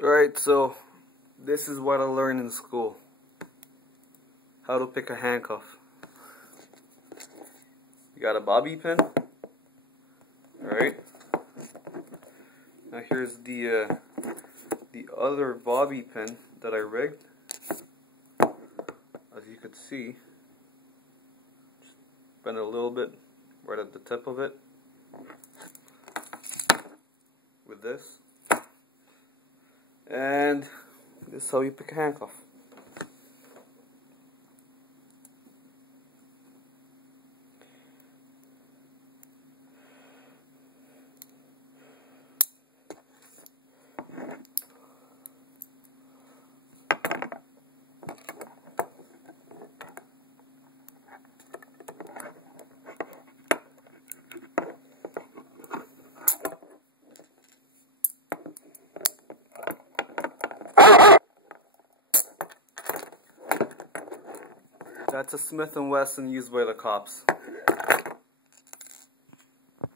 Alright, so this is what I learned in school. How to pick a handcuff. You got a bobby pin. Alright. Now here's the other bobby pin that I rigged. As you could see, just bend it a little bit right at the tip of it with this. And this is how you pick a handcuff. That's a Smith & Wesson used by the cops.